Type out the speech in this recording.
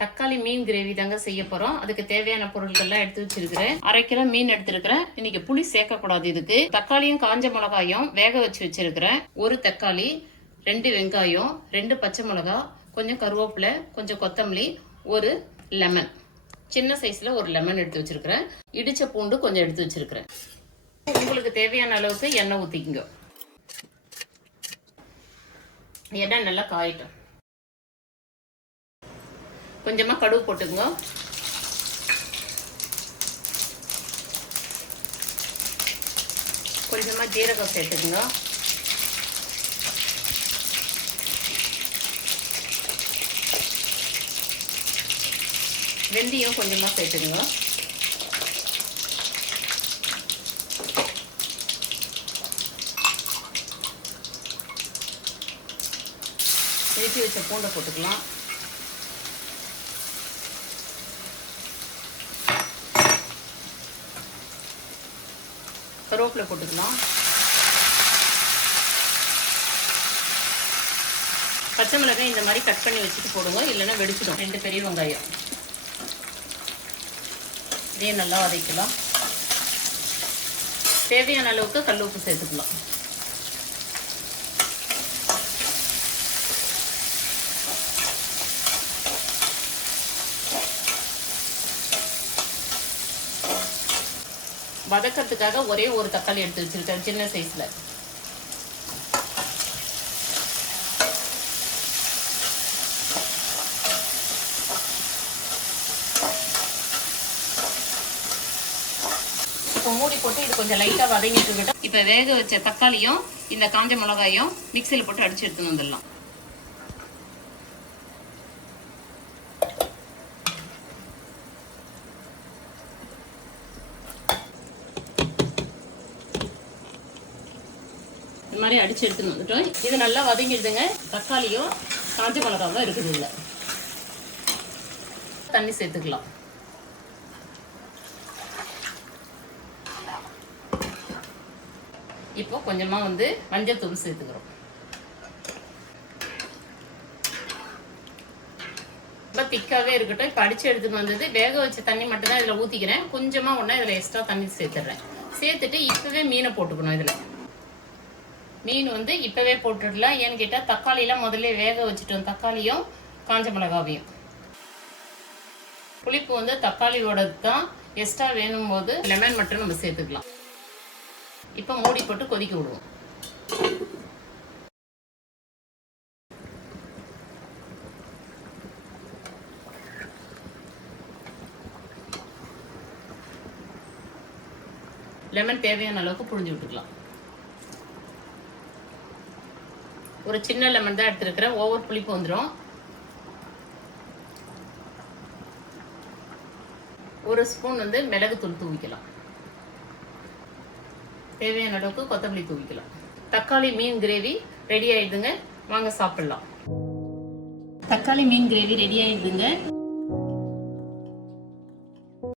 தக்காளி மீன் கிரேவி தாங்க செய்ய போறோம். அதுக்கு தேவையான பொருட்கள்லாம் எடுத்து வச்சிருக்கிறேன். அரை கிலோ மீன் எடுத்திருக்கிறேன். இன்னைக்கு புளி சேர்க்கக்கூடாது இதுக்கு. தக்காளியும் காஞ்ச மிளகாயும் வேக வச்சு வச்சிருக்கிறேன். ஒரு தக்காளி ரெண்டு வெங்காயம் ரெண்டு பச்சை மிளகாய் கொஞ்சம் கருவேப்பிலை கொஞ்சம் கொத்தமல்லி ஒரு லெமன். சின்ன சைஸ்ல ஒரு லெமன் எடுத்து வச்சிருக்கிறேன். இடிச்ச பூண்டு கொஞ்சம் எடுத்து வச்சிருக்கிறேன். உங்களுக்கு தேவையான அளவுக்கு எண்ணெய் ஊற்றிக்கங்க எண்ணெய் நல்லா காயிட்டோம். கொஞ்சமாக கடுகு போட்டுக்கோங்க. கொஞ்சமாக ஜீரகம் சேர்த்துக்குங்க. வெந்தயம் கொஞ்சமாக சேர்த்துக்குங்க. இறுக்கி வச்ச பூண்டை போட்டுக்கலாம். கருவேப்பிலை போட்டுக்கலாம். பச்சை மிளகாய் இந்த மாதிரி கட் பண்ணி வச்சுட்டு போடுங்க. இல்லைன்னா வெடிச்சிடும். ரெண்டு பெரிய வெங்காயம். இதே நல்லா வதக்கலாம். தேவையான அளவுக்கு கல் உப்பு சேர்த்துக்கலாம். வதக்கிறதுக்காக ஒரே ஒரு தக்காளி எடுத்து வச்சுருக்கேன் சின்ன சைஸ்ல இப்போ மூடி போட்டு இது கொஞ்சம் லைட்டா வதங்கிட்டு விட்டோம் இப்போ வேக வச்ச தக்காளியும் இந்த காஞ்ச மிளகாயும் மிக்சியில் போட்டு அடிச்சு எடுத்துன்னு வந்துடலாம். இது மாதிரி அடிச்சு எடுத்துன்னு வந்துட்டோம். இது நல்லா வதங்கிடுதுங்க. தக்காளியும் காஞ்ச மிளகாவும் இருக்குது இதில். தண்ணி சேர்த்துக்கலாம். இப்போ கொஞ்சமாக வந்து மஞ்சள் தூள் சேர்த்துக்கிறோம். ரொம்ப திக்காகவே இருக்கட்டும். இப்போ அடிச்சு எடுத்துன்னு வந்தது. வேக வச்ச தண்ணி மட்டும்தான் இதில் ஊற்றிக்கிறேன் கொஞ்சமாக ஒன்றா இதில் எக்ஸ்ட்ரா தண்ணி சேர்த்துட்றேன் சேர்த்துட்டு இப்போவே மீனை போட்டுக்கணும் இதில். மீன் வந்து இப்போவே போட்டுடலாம். ஏன்னு கேட்டால் தக்காளியெலாம் முதல்ல வேக வச்சுட்டோம். தக்காளியும் காஞ்ச மிளகாவையும். புளிப்பு வந்து தக்காளியோட தான் எக்ஸ்ட்ரா வேணும் போது லெமன் மட்டும் நம்ம சேர்த்துக்கலாம். இப்போ மூடி போட்டு கொதிக்க விடுவோம். லெமன் தேவையான அளவுக்கு புழிஞ்சு விட்டுக்கலாம். ஒரு சின்ன லெமன் தான் எடுத்துருக்கிறேன். ஓவர் புளிப்பு வந்துடும் ஒரு ஸ்பூன் வந்து மிளகுத்தூள் தூவிக்கலாம். தேவையான அளவுக்கு கொத்தமல்லி தூவிக்கலாம். தக்காளி மீன் கிரேவி ரெடி ஆயிடுதுங்க. வாங்க சாப்பிடலாம். தக்காளி மீன் கிரேவி ரெடி ஆயிடுதுங்க.